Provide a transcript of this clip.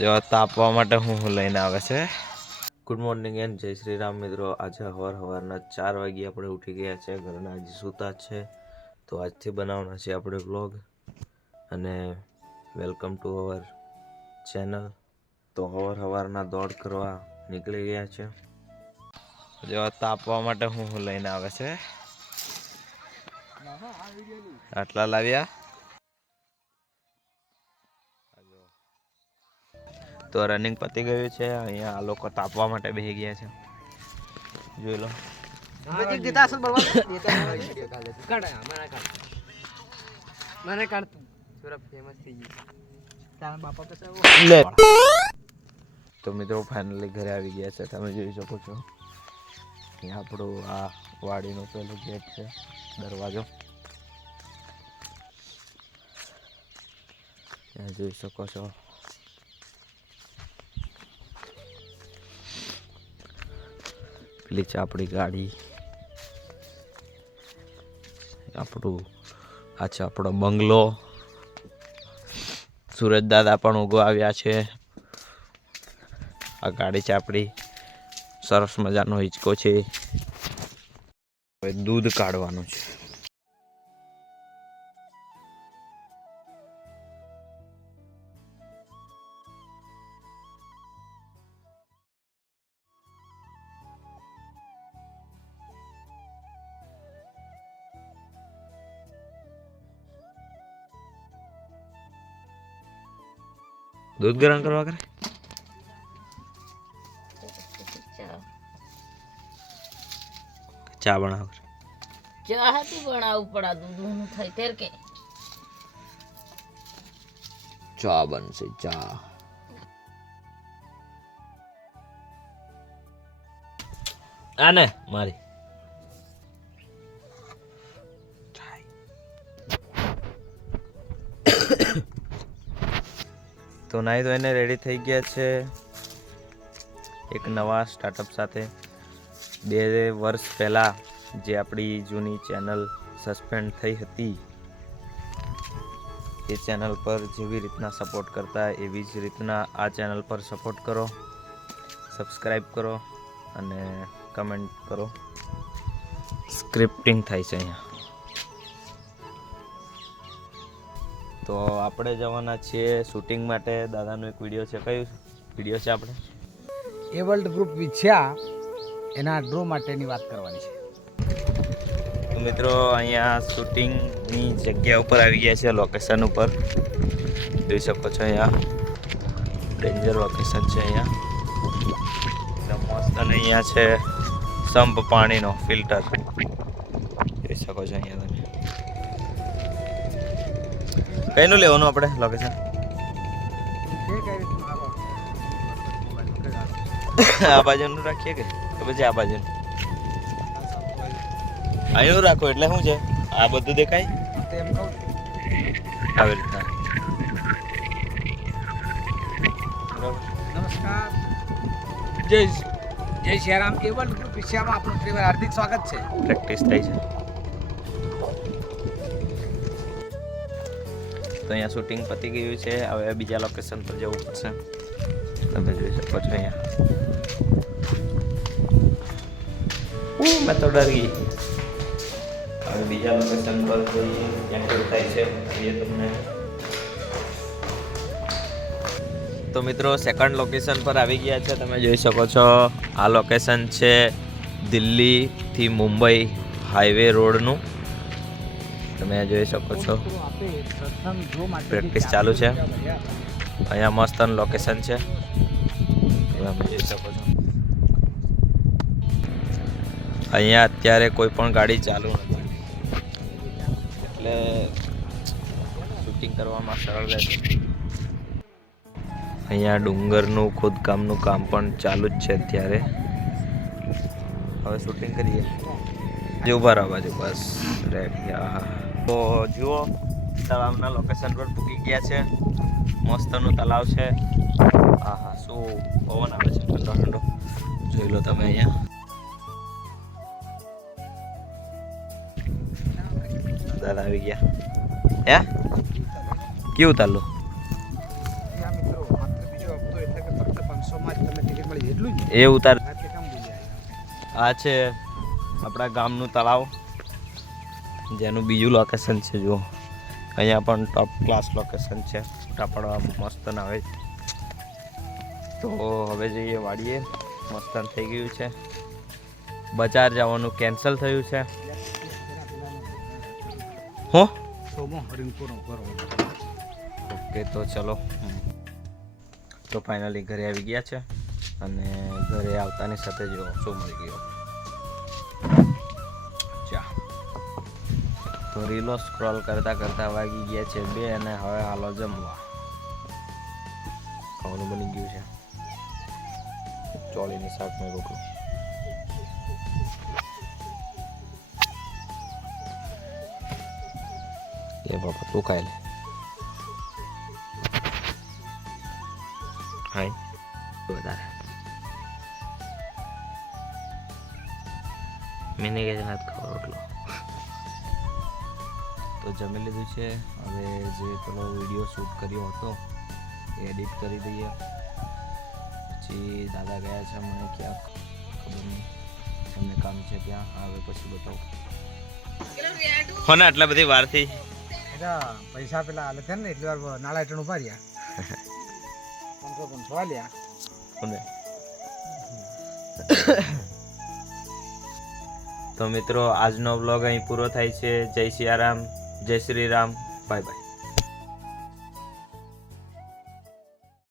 જો તાપવા માટે હું લઈને આવે છે. ગુડ મોર્નિંગ એન્ડ જય શ્રી રામ મિત્રો. આજે સવારના 4 વાગે આપણે ઉઠી ગયા છે. ઘરના હજી સૂતા છે, તો આજથી બનાવવાના છે આપણે વ્લોગ. અને વેલકમ ટુ અવર ચેનલ. તો સવારના દોડ કરવા નીકળી ગયા છે. જો તાપવા માટે હું લઈને આવે છે. આટલા લાવ્યા. તો રનિંગ પતી ગયું છે. અહીંયા આ લોકો તાપવા માટે બેસી ગયા છે, જોઈ લો. તો મિત્રો ફાઇનલી ઘરે આવી ગયા છે. તમે જોઈ શકો છો અહીંયા આપણું આ વાડીનું પેલું ગેટ છે, દરવાજો. ત્યાં જોઈ શકો છો. પેલી છે આપણી ગાડી, આપણું આ છે આપણો બંગલો. સુરજ દાદા પણ ઉગો આવ્યા છે. આ ગાડી છે આપણી, સરસ મજાનો હિંચકો છે. હવે દૂધ કાઢવાનું છે. દૂધ ગરમ કરવા કરે. ચા બનાવ. ચા હતી બનાવવું પડા દૂધ નું થાય તેર કે ચા બનશે. ચા આને મારી તો નાઈ તો એને રેડી થઈ ગયા છે એક નવા સ્ટાર્ટઅપ સાથે. 2 વર્ષ પહેલાં જે આપણી જૂની ચેનલ સસ્પેન્ડ થઈ હતી, એ ચેનલ પર જેવી રીતના સપોર્ટ કરતા એવી જ રીતના આ ચેનલ પર સપોર્ટ કરો, સબસ્ક્રાઈબ કરો અને કમેન્ટ કરો. સ્ક્રિપ્ટિંગ થાય છે અહીંયા. તો આપણે જવાના છીએ શૂટિંગ માટે. દાદાનો એક વિડીયો છે. કયું વિડીયો છે આપણે? એ વર્લ્ડ ગ્રુપ વિછ્યા એના ડ્રો માટેની વાત કરવાની છે. તો મિત્રો અહીંયા શૂટિંગની જગ્યા ઉપર આવી ગયા છે, લોકેશન ઉપર. જોઈ શકો છો અહીંયા ડેન્જર લોકેશન છે. અહીંયા એકદમ મસ્ત. અને અહીંયા છે સંપ પાણીનો ફિલ્ટર. જોઈ શકો છો અહીંયા તમે. કઈનું લેવાનું આપણે લોકેશન? આ બાજુનું રાખીએ કે પછી આ બાજુનું? અહીંનું રાખો એટલે શું છે, આ બધું દેખાય આવી રીતના. નમસ્કાર, જય શ્રી રામ. એ વર્લ્ડ ગ્રુપ વિછ્યામાં આપણું ફરી હાર્દિક સ્વાગત છે. પ્રેક્ટિસ થાય છે. તો અહીંયા શૂટિંગ પતી ગયું છે. હવે બીજા લોકેશન પર જવું પડશે. તમે જોઈ શકો છો અહીંયા. મેં તો ડર ગઈ. હવે બીજા લોકેશન પર જઈએ, ક્યાં કેવું થાય છે એ તમને. તો મિત્રો સેકન્ડ લોકેશન પર આવી ગયા છે. તમે જોઈ શકો છો આ લોકેશન છે દિલ્હીથી મુંબઈ હાઈવે રોડનું. તમે જોઈ શકો છો પ્રેક્ટિસ ચાલુ છે. અહીંયા મસ્ત લોકેશન છે, તમે જોઈ શકો છો. અહીંયા અત્યારે કોઈ પણ ગાડી ચાલુ નથી, એટલે શૂટિંગ કરવામાં સરળ રહેશે. અહીંયા ડુંગરનું ખોદકામનું કામ પણ ચાલુ જ છે અત્યારે. હવે શૂટિંગ કરીએ. ઉભા રહો બાજુ, બસ રેડી. તો જુઓ તળાવના લોકેશન પર પૂકી ગયા છે. મસ્તનું તળાવ છે. હા હા, શું પવન આવે છે, ઠંડો ઠંડો. જોઈ લો તમે અહીંયા. દાદા આવી ગયા. હે કેવું તાલું? આપણે એટલું જ એ ઉતાર. રાતે કામ બોલ્યા આ છે આપણા ગામનું તળાવ, જેનું બીજું લોકેશન છે. જુઓ અહીંયા પણ ટોપ ક્લાસ લોકેશન છે. ફોટા પાડવા મસ્ત આવે. તો હવે જઈએ વાડીએ. મસ્ત થઈ ગયું છે. બજાર જવાનું કેન્સલ થયું છે. હો સોમો હરિંગપુર કરો ઓકે, તો ચલો. તો ફાઇનલી ઘરે આવી ગયા છે અને ઘરે આવતાની સાથે જો શું મળી ગયો. ચા. તો રીલો સ્ક્રોલ કરતા કરતા વાગી ગયા છે 2 અને હવે હાલો જમવા. ખાવાનું બની ગયું છે. ચોળીની શાકનો રોટલો. એ બાપા તું ખાઈ લે. હાય વધારે મેને કે જનાત ખાવ રોટલો. તો જમી લીધું છે. હવે જે પેલો વિડીયો શૂટ કર્યો હતો એ એડિટ કરી દઈએ. પછી દાદા ગયા છે મને ક્યાંક, ખબર નહીં એમને કામ છે ત્યાં. આવે પછી બતાવું. કોને આટલા બધી વારથી એટલે પૈસા પેલા હાલે છે ને એટલી વાર નાળા હેઠળ ઉભા રહ્યા 500 આલ્યા. કોને? તો મિત્રો આજનો વ્લોગ અહીં પૂરો થાય છે. જય સિયારામ, જય શ્રી રામ, બાય બાય.